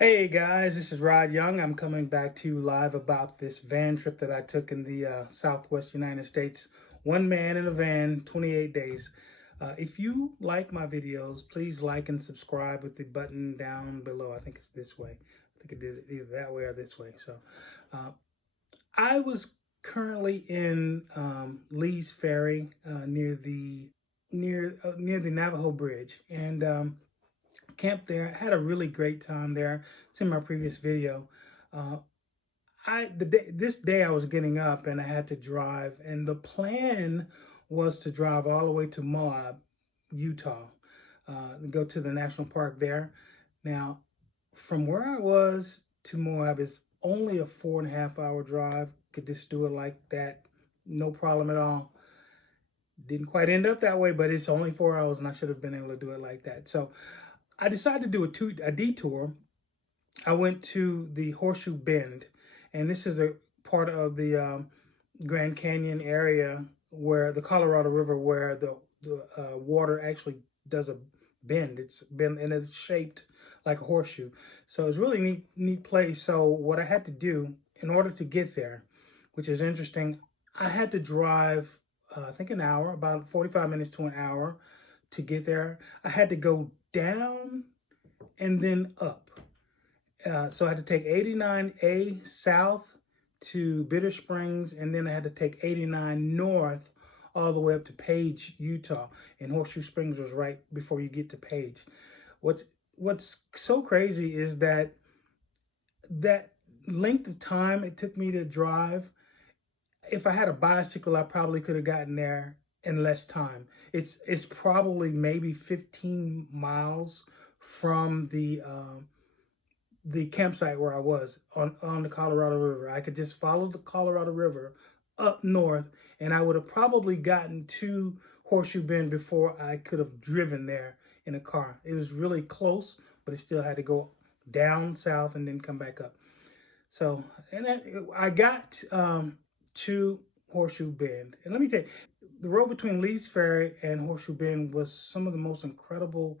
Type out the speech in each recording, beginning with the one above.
Hey guys, this is Rod Young. I'm coming back to you live about this van trip that I took in the Southwest United States. One man in a van, 28 days. If you like my videos, please like and subscribe with the button down below. I think it's this way. I think it did either that way or this way. So I was currently in Lee's Ferry near the Navajo Bridge, and camped there. Had a really great time there. It's in my previous video. Uh, this day I was getting up and I had to drive, and the plan was to drive all the way to Moab, Utah, and go to the national park there. Now, from where I was to Moab is only a 4.5 hour drive. Could just do it like that, no problem at all. Didn't quite end up that way, but it's only 4 hours, and I should have been able to do it like that. So I decided to do a detour. I went to the Horseshoe Bend, and this is a part of the Grand Canyon area where the Colorado River, where the water actually does a bend. It's bend and it's shaped like a horseshoe. So it's really neat place. So what I had to do in order to get there, which is interesting, I had to drive, I think an hour, about 45 minutes to an hour to get there. I had to go down and then up. So I had to take 89A south to Bitter Springs, and then I had to take 89 north all the way up to Page, Utah. And Horseshoe Springs was right before you get to Page. What's so crazy is that length of time it took me to drive, if I had a bicycle, I probably could have gotten there in less time. It's probably maybe 15 miles from the campsite where I was on the Colorado River. I could just follow the Colorado River up north, and I would have probably gotten to Horseshoe Bend before I could have driven there in a car. It was really close, but it still had to go down south and then come back up. So, and I got to Horseshoe Bend. And let me tell you, the road between Lee's Ferry and Horseshoe Bend was some of the most incredible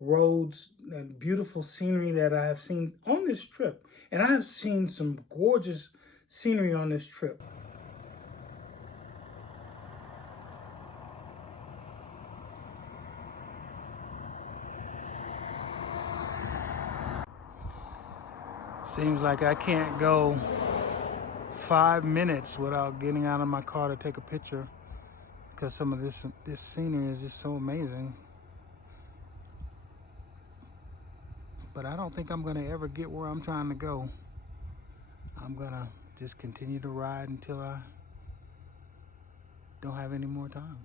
roads and beautiful scenery that I have seen on this trip. And I have seen some gorgeous scenery on this trip. Seems like I can't go 5 minutes without getting out of my car to take a picture, because some of this scenery is just so amazing. But I don't think I'm gonna ever get where I'm trying to go. I'm gonna just continue to ride until I don't have any more time.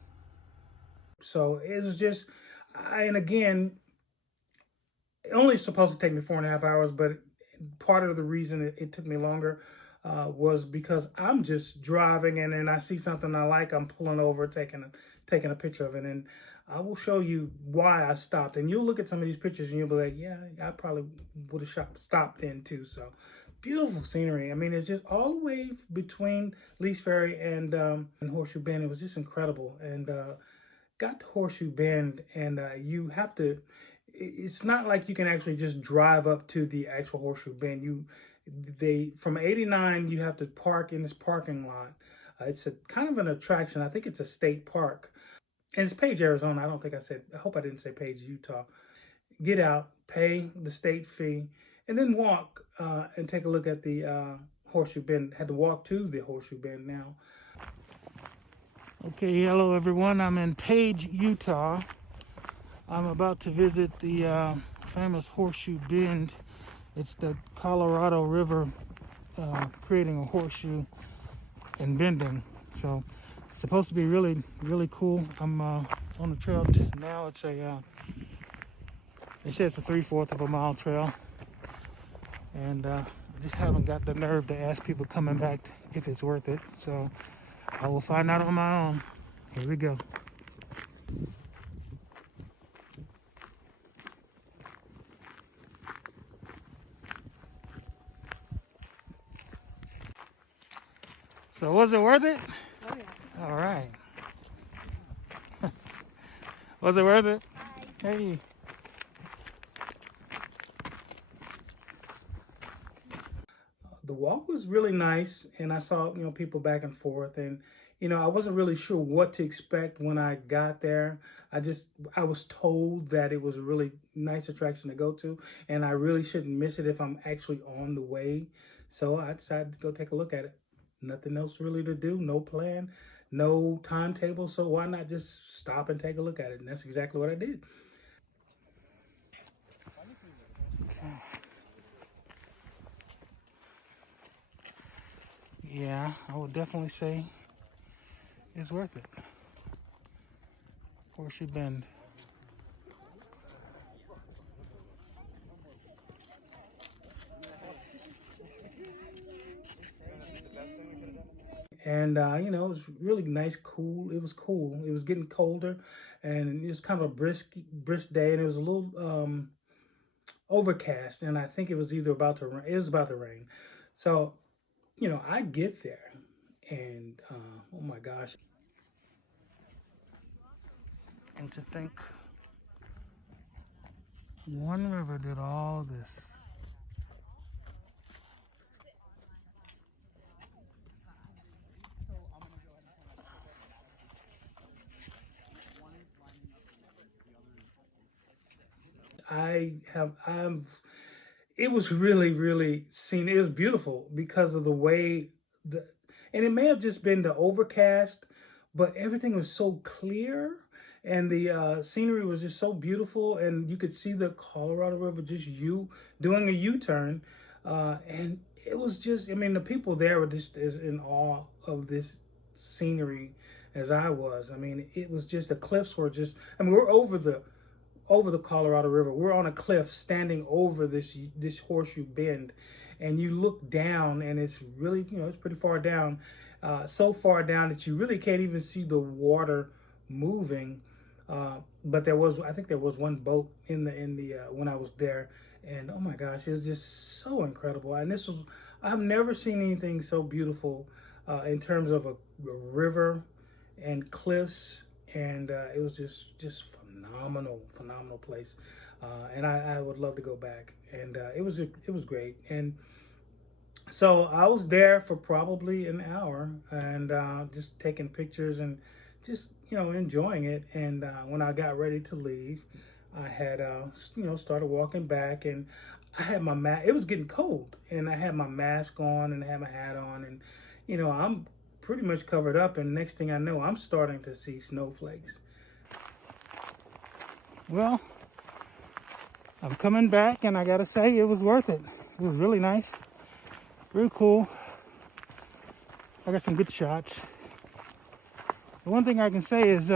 So it was just, and again, it only supposed to take me 4.5 hours, but part of the reason it took me longer was because I'm just driving, and then I see something I like, I'm pulling over, taking a picture of it, and I will show you why I stopped. And you'll look at some of these pictures and you'll be like, yeah, I probably would have stopped then too. So beautiful scenery. I mean, it's just all the way between Lee's Ferry and Horseshoe Bend. It was just incredible. And got to Horseshoe Bend, and you have to, it's not like you can actually just drive up to the actual Horseshoe Bend. From 89, you have to park in this parking lot. It's a kind of an attraction. I think it's a state park. And it's Page, Arizona. I hope I didn't say Page, Utah. Get out, pay the state fee, and then walk and take a look at the Horseshoe Bend. Had to walk to the Horseshoe Bend now. Okay, hello everyone. I'm in Page, Utah. I'm about to visit the famous Horseshoe Bend. It's the Colorado River creating a horseshoe and bending. So it's supposed to be really, really cool. I'm on the trail now. It's they say it's a 3/4 of a mile trail. And I just haven't got the nerve to ask people coming back if it's worth it. So I will find out on my own. Here we go. So was it worth it? Oh yeah. All right. Was it worth it? Bye. Hey. walk was really nice, and I saw, people back and forth, and I wasn't really sure what to expect when I got there. I was told that it was a really nice attraction to go to, and I really shouldn't miss it if I'm actually on the way. So I decided to go take a look at it. Nothing else really to do, no plan, no timetable, so why not just stop and take a look at it? And that's exactly what I did. Yeah, I would definitely say it's worth it. Horseshoe Bend. And it was really nice, cool. It was cool. It was getting colder, and it was kind of a brisk day, and it was a little overcast, and I think it was either about to rain. It was about to rain, so I get there, and oh my gosh, and to think one river did all this. It was really, really scenic. It was beautiful because of the way and it may have just been the overcast, but everything was so clear, and the scenery was just so beautiful, and you could see the Colorado River just doing a U-turn, and it was just, the people there were just as in awe of this scenery as I was. It was just the cliffs were just, we're over the Colorado River. We're on a cliff standing over this horseshoe bend, and you look down, and it's really, it's pretty far down, so far down that you really can't even see the water moving. But I think there was one boat in the when I was there, and oh my gosh, it was just so incredible. And I've never seen anything so beautiful in terms of a river and cliffs, and it was just phenomenal place, and I would love to go back. And it was great. And so I was there for probably an hour, and just taking pictures and just enjoying it. And when I got ready to leave, I had started walking back, and I had my mask. It was getting cold, and I had my mask on, and I had my hat on, and I'm pretty much covered up, and next thing I know, I'm starting to see snowflakes. Well, I'm coming back, and I gotta say it was worth it. It was really nice, real cool. I got some good shots. The one thing I can say is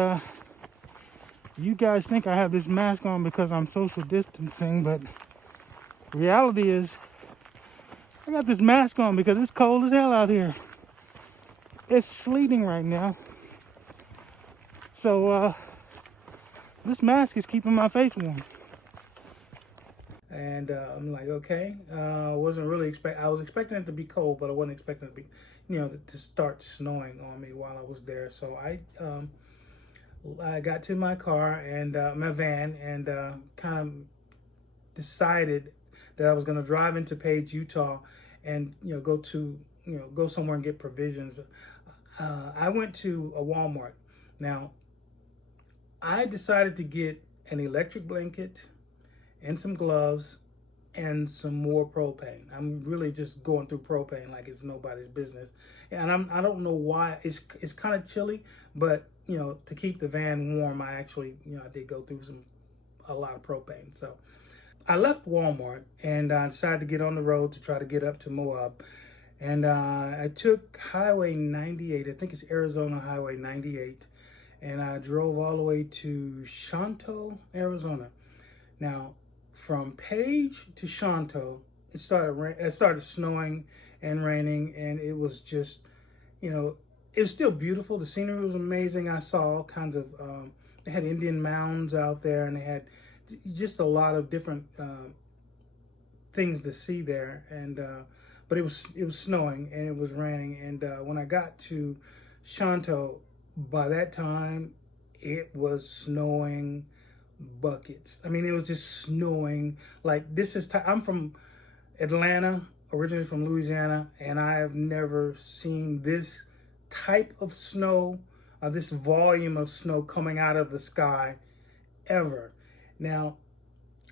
you guys think I have this mask on because I'm social distancing, but reality is I got this mask on because it's cold as hell out here. It's sleeting right now, so this mask is keeping my face warm. And I'm like, okay. I was expecting it to be cold, but I wasn't expecting it to be, to start snowing on me while I was there. So I got to my car and my van, and kind of decided that I was going to drive into Page, Utah, and go somewhere and get provisions. I went to a Walmart. Now, I decided to get an electric blanket and some gloves and some more propane. I'm really just going through propane like it's nobody's business. And I don't know why. It's kind of chilly, but to keep the van warm, I actually, I did go through a lot of propane. So I left Walmart, and I decided to get on the road to try to get up to Moab. And I took Highway 98. I think it's Arizona Highway 98. And I drove all the way to Shanto, Arizona. Now, from Page to Shanto, it started snowing and raining, and it was just, it was still beautiful. The scenery was amazing. I saw all kinds of, they had Indian mounds out there, and they had just a lot of different things to see there. And but it was snowing, and it was raining. And when I got to Shanto, by that time, it was snowing buckets. It was just snowing. Like, I'm from Atlanta, originally from Louisiana, and I have never seen this type of snow, this volume of snow coming out of the sky ever. Now,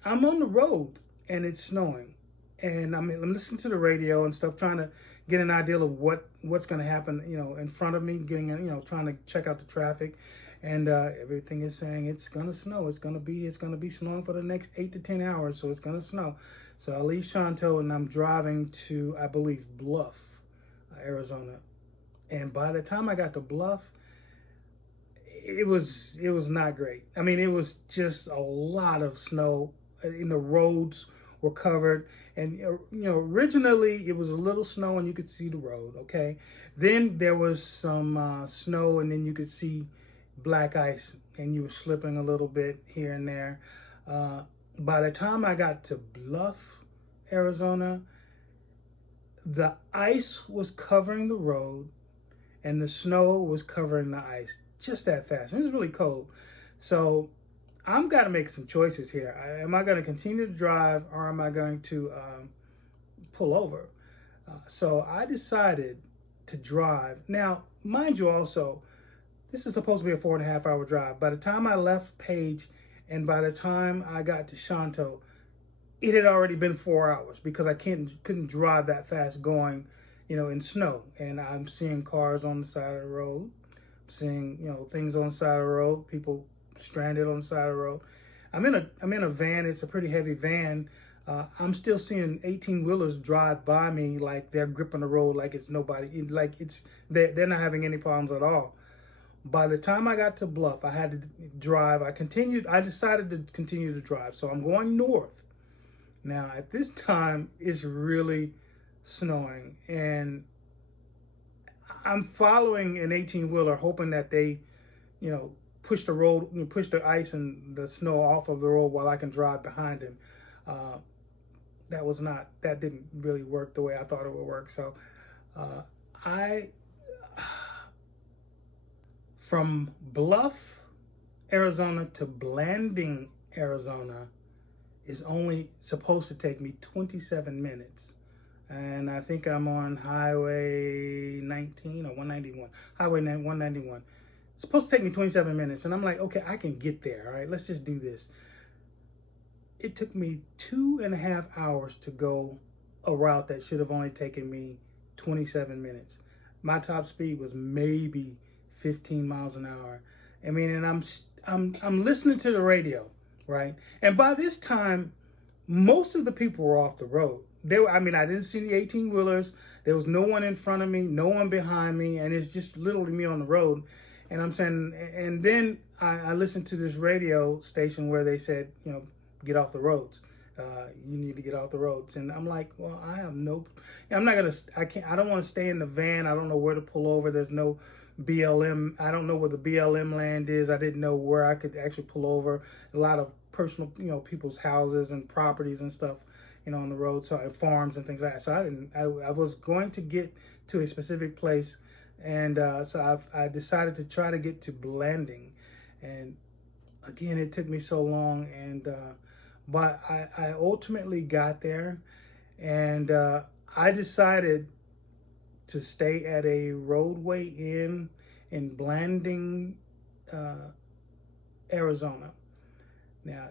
I'm on the road and it's snowing, and I'm listening to the radio and stuff, trying to get an idea of what's going to happen, in front of me, getting, trying to check out the traffic, and everything is saying it's going to snow. It's going to be snowing for the next 8 to 10 hours, so it's going to snow. So I leave Shanto and I'm driving to, I believe, Bluff, Arizona, and by the time I got to Bluff, it was not great. I mean, it was just a lot of snow. And the roads were covered, and originally it was a little snow and you could see the road. Okay, then there was some snow, and then you could see black ice, and you were slipping a little bit here and there. By the time I got to Bluff, Arizona, the ice was covering the road and the snow was covering the ice just that fast. And it was really cold. So I'm got to make some choices here. Am I going to continue to drive, or am I going to pull over? So I decided to drive. Now, mind you also, this is supposed to be a 4.5 hour drive. By the time I left Page and by the time I got to Shanto, it had already been 4 hours, because I couldn't drive that fast going, in snow. And I'm seeing cars on the side of the road, seeing, things on the side of the road, people stranded on the side of the road. I'm in a van. It's a pretty heavy van. I'm still seeing 18-wheelers drive by me like they're gripping the road like it's nobody, like they're not having any problems at all. By the time I got to Bluff, I had to drive. I decided to continue to drive. So I'm going north. Now, at this time, it's really snowing, and I'm following an 18-wheeler, hoping that they, push the ice and the snow off of the road while I can drive behind him. That didn't really work the way I thought it would work. So from Bluff, Arizona to Blanding, Arizona is only supposed to take me 27 minutes. And I think I'm on Highway 19 or 191. Highway 191. It's supposed to take me 27 minutes. And I'm like, okay, I can get there. All right, let's just do this. It took me 2.5 hours to go a route that should have only taken me 27 minutes. My top speed was maybe 15 miles an hour. I mean, and I'm listening to the radio, right? And by this time, most of the people were off the road. I didn't see the 18-wheelers. There was no one in front of me, no one behind me, and it's just literally me on the road. And I'm saying, and then I listened to this radio station where they said, get off the roads. You need to get off the roads. And I'm like, well, I don't want to stay in the van. I don't know where to pull over. There's no BLM. I don't know where the BLM land is. I didn't know where I could actually pull over. A lot of personal, people's houses and properties and stuff, on the road, so farms and things like that. So I was going to get to a specific place, and so I decided to try to get to Blanding, and again, it took me so long, and but I ultimately got there, and I decided to stay at a roadway inn in Blanding, Arizona. Now,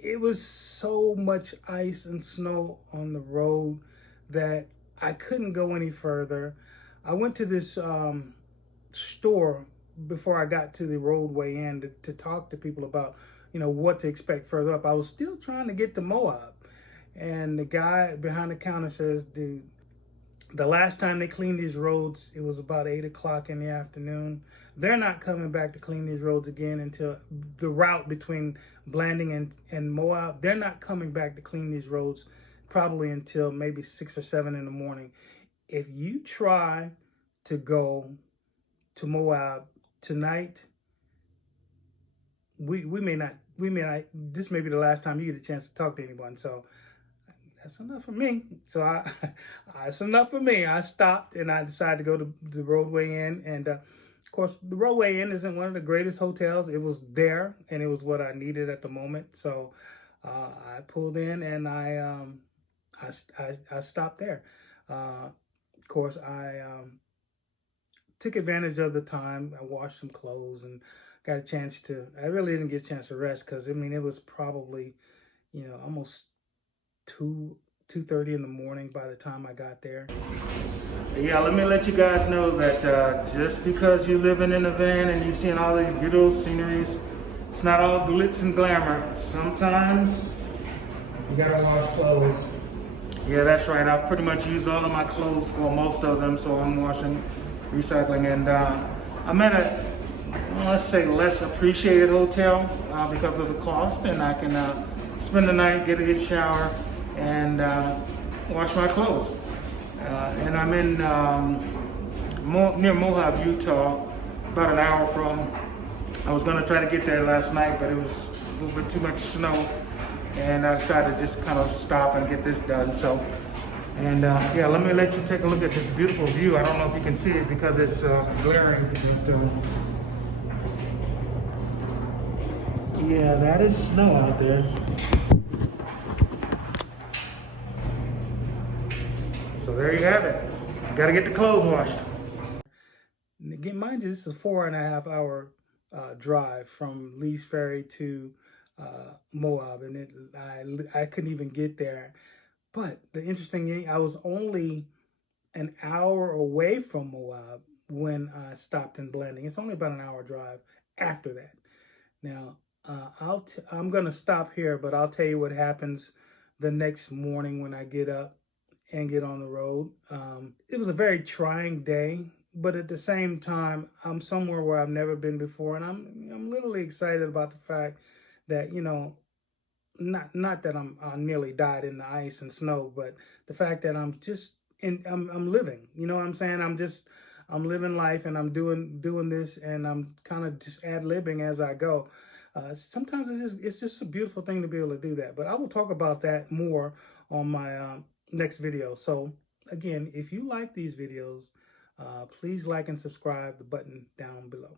it was so much ice and snow on the road that I couldn't go any further. I went to this store before I got to the roadway inn to talk to people about, what to expect further up. I was still trying to get to Moab. And the guy behind the counter says, dude, the last time they cleaned these roads, it was about 8 o'clock in the afternoon. They're not coming back to clean these roads again until the route between Blanding and Moab. They're not coming back to clean these roads probably until maybe 6 or 7 in the morning. If you try to go to Moab tonight, we may not, this may be the last time you get a chance to talk to anyone. So that's enough for me. So that's enough for me. I stopped and I decided to go to the Roadway Inn. And of course, the Roadway Inn isn't one of the greatest hotels. It was there and it was what I needed at the moment. So I pulled in and I I stopped there. Of course, I took advantage of the time. I washed some clothes and got a chance to. I really didn't get a chance to rest because I mean it was probably, almost 2:30 in the morning by the time I got there. Yeah, let me let you guys know that just because you're living in a van and you're seeing all these beautiful sceneries, it's not all glitz and glamour. Sometimes you gotta wash clothes. Yeah, that's right. I've pretty much used all of my clothes, well, most of them, so I'm washing, recycling, and I'm at a, let's say, less appreciated hotel because of the cost, and I can spend the night, get a good shower, and wash my clothes. And I'm in near Moab, Utah, about an hour from. I was gonna try to get there last night, but it was a little bit too much snow, and I decided to just kind of stop and get this done. So, and yeah, let me let you take a look at this beautiful view. I don't know if you can see it because it's glaring. But, yeah, that is snow out there. So there you have it. Got to get the clothes washed. Again, mind you, this is a 4.5 hour drive from Lee's Ferry to Moab, and I couldn't even get there. But the interesting thing, I was only an hour away from Moab when I stopped in Blending. It's only about an hour drive after that. Now, I'm gonna stop here, but I'll tell you what happens the next morning when I get up and get on the road. It was a very trying day, but at the same time, I'm somewhere where I've never been before, and I'm literally excited about the fact that, not that I nearly died in the ice and snow, but the fact that I'm living. You know what I'm saying? I'm living life, and I'm doing this, and I'm kind of just ad-libbing as I go. Sometimes it's just a beautiful thing to be able to do that. But I will talk about that more on my next video. So again, if you like these videos, please like and subscribe, the button down below.